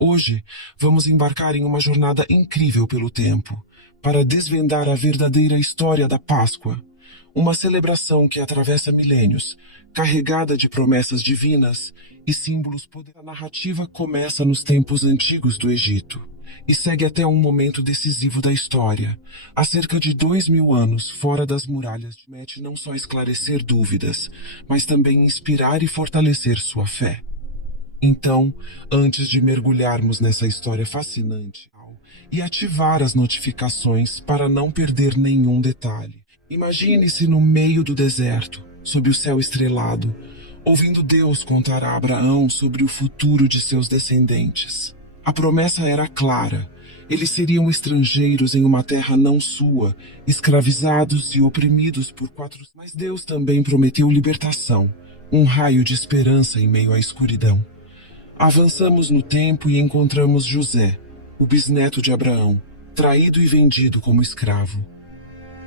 Hoje, vamos embarcar em uma jornada incrível pelo tempo, para desvendar a verdadeira história da Páscoa, uma celebração que atravessa milênios, carregada de promessas divinas e símbolos poderosos. A narrativa começa nos tempos antigos do Egito e segue até um momento decisivo da história, há cerca de 2000 anos fora das muralhas. Promete não só esclarecer dúvidas, mas também inspirar e fortalecer sua fé. Então, antes de mergulharmos nessa história fascinante e ativar as notificações para não perder nenhum detalhe, imagine-se no meio do deserto, sob o céu estrelado, ouvindo Deus contar a Abraão sobre o futuro de seus descendentes. A promessa era clara. Eles seriam estrangeiros em uma terra não sua, escravizados e oprimidos por 400. Mas Deus também prometeu libertação, um raio de esperança em meio à escuridão. Avançamos no tempo e encontramos José, o bisneto de Abraão, traído e vendido como escravo.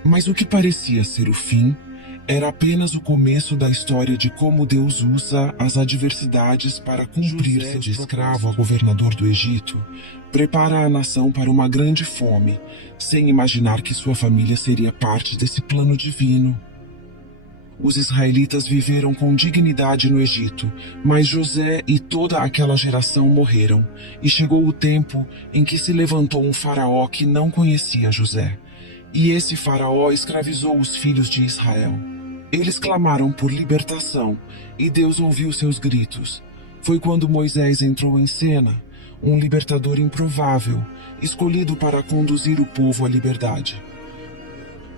Mas o que parecia ser o fim era apenas o começo da história de como Deus usa as adversidades para cumprir José, de escravo a governador do Egito, prepara a nação para uma grande fome, sem imaginar que sua família seria parte desse plano divino. Os israelitas viveram com dignidade no Egito, mas José e toda aquela geração morreram, e chegou o tempo em que se levantou um faraó que não conhecia José. E esse faraó escravizou os filhos de Israel. Eles clamaram por libertação, e Deus ouviu seus gritos. Foi quando Moisés entrou em cena, um libertador improvável, escolhido para conduzir o povo à liberdade.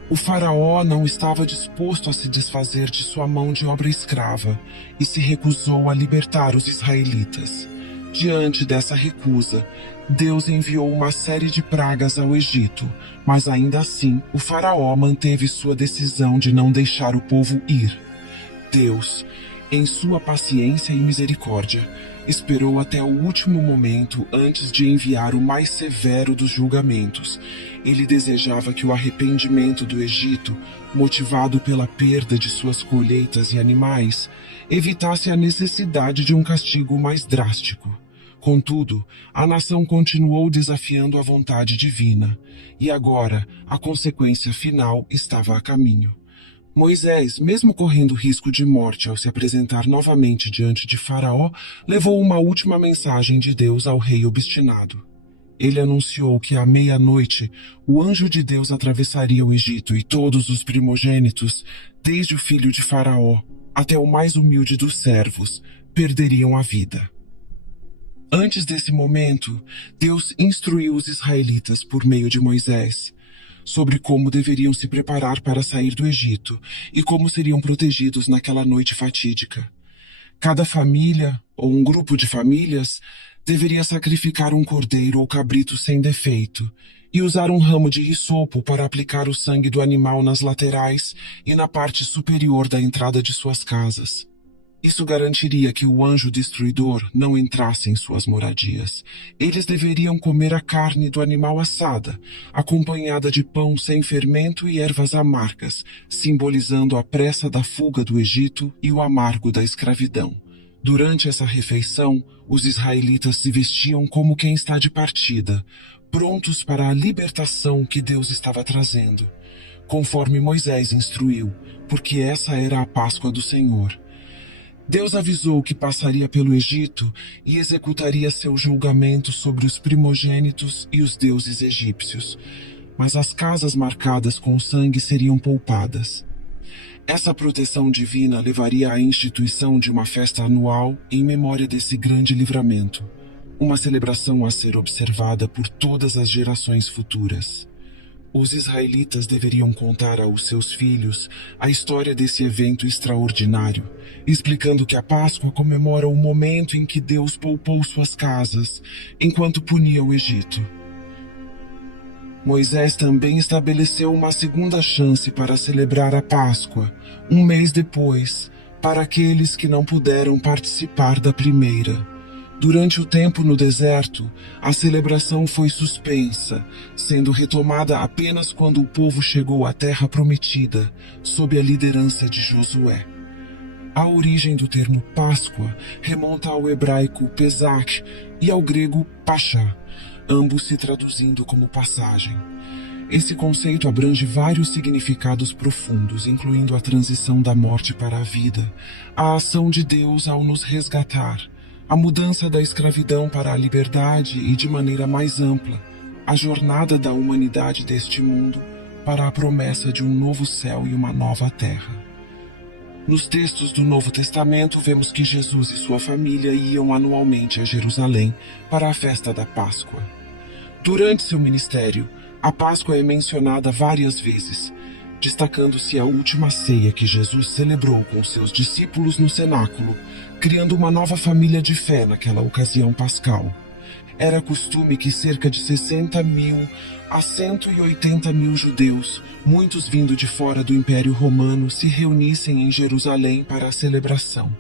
O faraó não estava disposto a se desfazer de sua mão de obra escrava e se recusou a libertar os israelitas. Diante dessa recusa, Deus enviou uma série de pragas ao Egito, mas ainda assim o faraó manteve sua decisão de não deixar o povo ir. Deus, em sua paciência e misericórdia, esperou até o último momento antes de enviar o mais severo dos julgamentos. Ele desejava que o arrependimento do Egito, motivado pela perda de suas colheitas e animais, evitasse a necessidade de um castigo mais drástico. Contudo, a nação continuou desafiando a vontade divina, e agora a consequência final estava a caminho. Moisés, mesmo correndo risco de morte ao se apresentar novamente diante de Faraó, levou uma última mensagem de Deus ao rei obstinado. Ele anunciou que à meia-noite o anjo de Deus atravessaria o Egito e todos os primogênitos, desde o filho de Faraó até o mais humilde dos servos, perderiam a vida. Antes desse momento, Deus instruiu os israelitas por meio de Moisés sobre como deveriam se preparar para sair do Egito e como seriam protegidos naquela noite fatídica. Cada família, ou um grupo de famílias, deveria sacrificar um cordeiro ou cabrito sem defeito e usar um ramo de hisopo para aplicar o sangue do animal nas laterais e na parte superior da entrada de suas casas. Isso garantiria que o anjo destruidor não entrasse em suas moradias. Eles deveriam comer a carne do animal assada, acompanhada de pão sem fermento e ervas amargas, simbolizando a pressa da fuga do Egito e o amargo da escravidão. Durante essa refeição, os israelitas se vestiam como quem está de partida, prontos para a libertação que Deus estava trazendo, conforme Moisés instruiu, porque essa era a Páscoa do Senhor. Deus avisou que passaria pelo Egito e executaria seu julgamento sobre os primogênitos e os deuses egípcios, mas as casas marcadas com sangue seriam poupadas. Essa proteção divina levaria à instituição de uma festa anual em memória desse grande livramento, uma celebração a ser observada por todas as gerações futuras. Os israelitas deveriam contar aos seus filhos a história desse evento extraordinário, explicando que a Páscoa comemora o momento em que Deus poupou suas casas, enquanto punia o Egito. Moisés também estabeleceu uma segunda chance para celebrar a Páscoa, um mês depois, para aqueles que não puderam participar da primeira. Durante o tempo no deserto, a celebração foi suspensa, sendo retomada apenas quando o povo chegou à Terra Prometida, sob a liderança de Josué. A origem do termo Páscoa remonta ao hebraico Pesach e ao grego Pachá, ambos se traduzindo como passagem. Esse conceito abrange vários significados profundos, incluindo a transição da morte para a vida, a ação de Deus ao nos resgatar, a mudança da escravidão para a liberdade e, de maneira mais ampla, a jornada da humanidade deste mundo para a promessa de um novo céu e uma nova terra. Nos textos do Novo Testamento, vemos que Jesus e sua família iam anualmente a Jerusalém para a festa da Páscoa. Durante seu ministério, a Páscoa é mencionada várias vezes, destacando-se a última ceia que Jesus celebrou com seus discípulos no cenáculo, criando uma nova família de fé naquela ocasião pascal. Era costume que cerca de 60.000 a 180.000 judeus, muitos vindo de fora do Império Romano, se reunissem em Jerusalém para a celebração.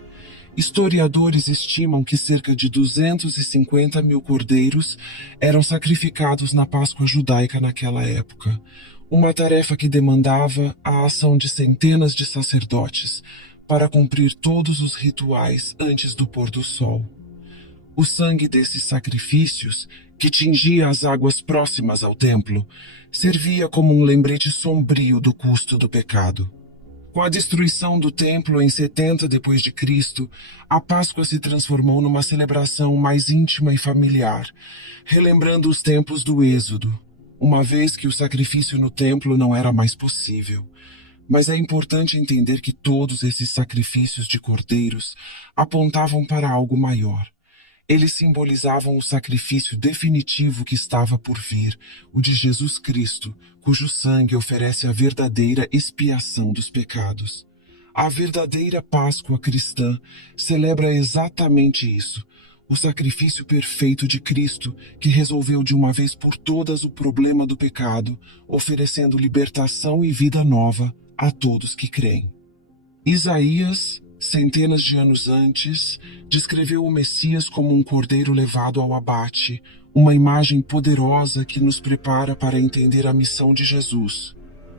Historiadores estimam que cerca de 250.000 cordeiros eram sacrificados na Páscoa judaica naquela época, uma tarefa que demandava a ação de centenas de sacerdotes para cumprir todos os rituais antes do pôr do sol. O sangue desses sacrifícios, que tingia as águas próximas ao templo, servia como um lembrete sombrio do custo do pecado. Com a destruição do templo em 70 d.C., a Páscoa se transformou numa celebração mais íntima e familiar, relembrando os tempos do Êxodo, uma vez que o sacrifício no templo não era mais possível. Mas é importante entender que todos esses sacrifícios de cordeiros apontavam para algo maior. Eles simbolizavam o sacrifício definitivo que estava por vir, o de Jesus Cristo, cujo sangue oferece a verdadeira expiação dos pecados. A verdadeira Páscoa cristã celebra exatamente isso, o sacrifício perfeito de Cristo, que resolveu de uma vez por todas o problema do pecado, oferecendo libertação e vida nova a todos que creem. Isaías, centenas de anos antes, descreveu o Messias como um cordeiro levado ao abate, uma imagem poderosa que nos prepara para entender a missão de Jesus.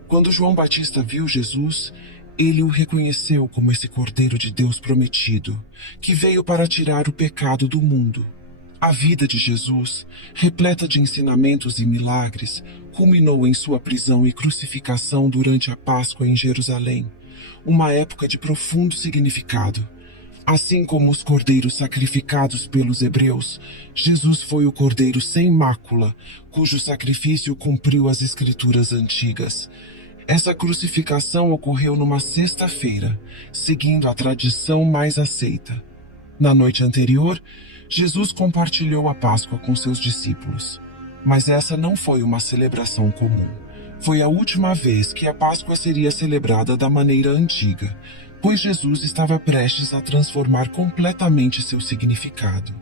Quando João Batista viu Jesus, ele o reconheceu como esse cordeiro de Deus prometido, que veio para tirar o pecado do mundo. A vida de Jesus, repleta de ensinamentos e milagres, culminou em sua prisão e crucificação durante a Páscoa em Jerusalém, uma época de profundo significado. Assim como os cordeiros sacrificados pelos hebreus, Jesus foi o cordeiro sem mácula, cujo sacrifício cumpriu as escrituras antigas. Essa crucificação ocorreu numa sexta-feira, seguindo a tradição mais aceita. Na noite anterior, Jesus compartilhou a Páscoa com seus discípulos. Mas essa não foi uma celebração comum. Foi a última vez que a Páscoa seria celebrada da maneira antiga, pois Jesus estava prestes a transformar completamente seu significado.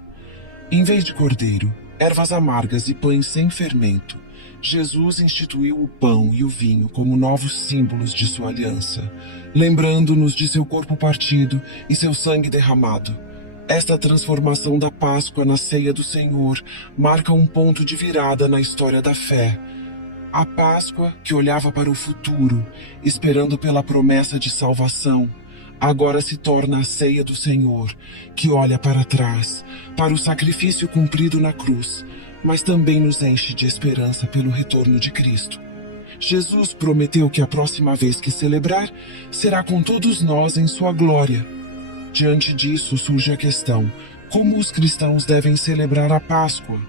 Em vez de cordeiro, ervas amargas e pães sem fermento, Jesus instituiu o pão e o vinho como novos símbolos de sua aliança, lembrando-nos de seu corpo partido e seu sangue derramado. Esta transformação da Páscoa na ceia do Senhor marca um ponto de virada na história da fé. A Páscoa, que olhava para o futuro, esperando pela promessa de salvação, agora se torna a ceia do Senhor, que olha para trás, para o sacrifício cumprido na cruz, mas também nos enche de esperança pelo retorno de Cristo. Jesus prometeu que a próxima vez que celebrar, será com todos nós em sua glória. Diante disso surge a questão: como os cristãos devem celebrar a Páscoa?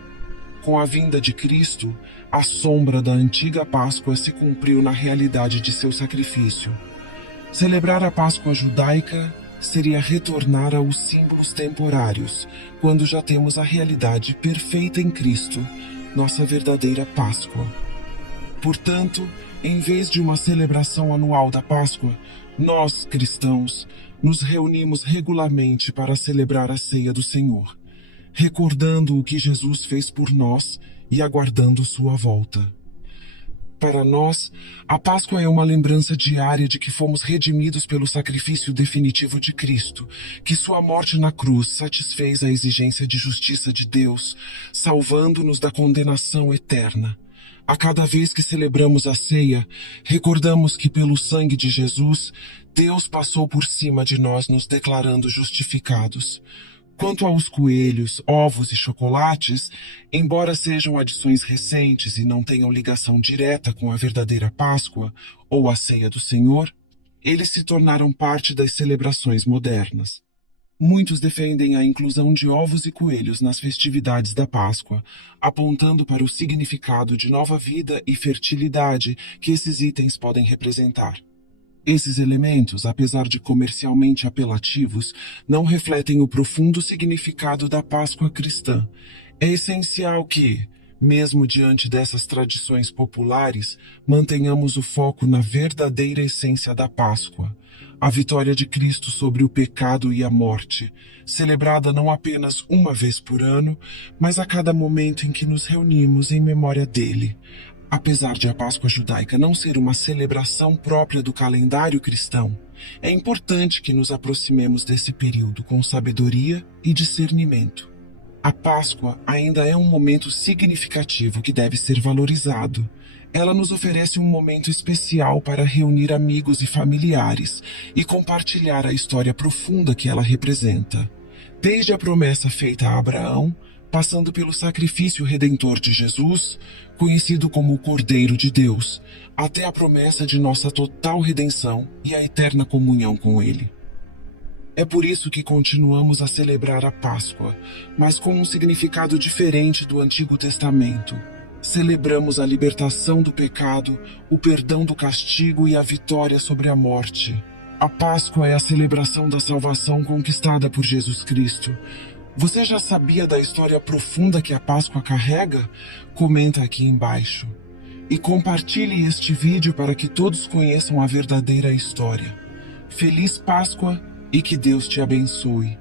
Com a vinda de Cristo, a sombra da antiga Páscoa se cumpriu na realidade de seu sacrifício. Celebrar a Páscoa judaica seria retornar aos símbolos temporários, quando já temos a realidade perfeita em Cristo, nossa verdadeira Páscoa. Portanto, em vez de uma celebração anual da Páscoa, nós, cristãos, nos reunimos regularmente para celebrar a ceia do Senhor, recordando o que Jesus fez por nós e aguardando sua volta. Para nós, a Páscoa é uma lembrança diária de que fomos redimidos pelo sacrifício definitivo de Cristo, que sua morte na cruz satisfez a exigência de justiça de Deus, salvando-nos da condenação eterna. A cada vez que celebramos a ceia, recordamos que pelo sangue de Jesus, Deus passou por cima de nós, nos declarando justificados. Quanto aos coelhos, ovos e chocolates, embora sejam adições recentes e não tenham ligação direta com a verdadeira Páscoa ou a ceia do Senhor, eles se tornaram parte das celebrações modernas. Muitos defendem a inclusão de ovos e coelhos nas festividades da Páscoa, apontando para o significado de nova vida e fertilidade que esses itens podem representar. Esses elementos, apesar de comercialmente apelativos, não refletem o profundo significado da Páscoa cristã. É essencial que, mesmo diante dessas tradições populares, mantenhamos o foco na verdadeira essência da Páscoa, a vitória de Cristo sobre o pecado e a morte, celebrada não apenas uma vez por ano, mas a cada momento em que nos reunimos em memória dele. Apesar de a Páscoa judaica não ser uma celebração própria do calendário cristão, é importante que nos aproximemos desse período com sabedoria e discernimento. A Páscoa ainda é um momento significativo que deve ser valorizado. Ela nos oferece um momento especial para reunir amigos e familiares e compartilhar a história profunda que ela representa. Desde a promessa feita a Abraão, passando pelo sacrifício redentor de Jesus, conhecido como o Cordeiro de Deus, até a promessa de nossa total redenção e a eterna comunhão com Ele. É por isso que continuamos a celebrar a Páscoa, mas com um significado diferente do Antigo Testamento. Celebramos a libertação do pecado, o perdão do castigo e a vitória sobre a morte. A Páscoa é a celebração da salvação conquistada por Jesus Cristo. Você já sabia da história profunda que a Páscoa carrega? Comenta aqui embaixo. E compartilhe este vídeo para que todos conheçam a verdadeira história. Feliz Páscoa e que Deus te abençoe.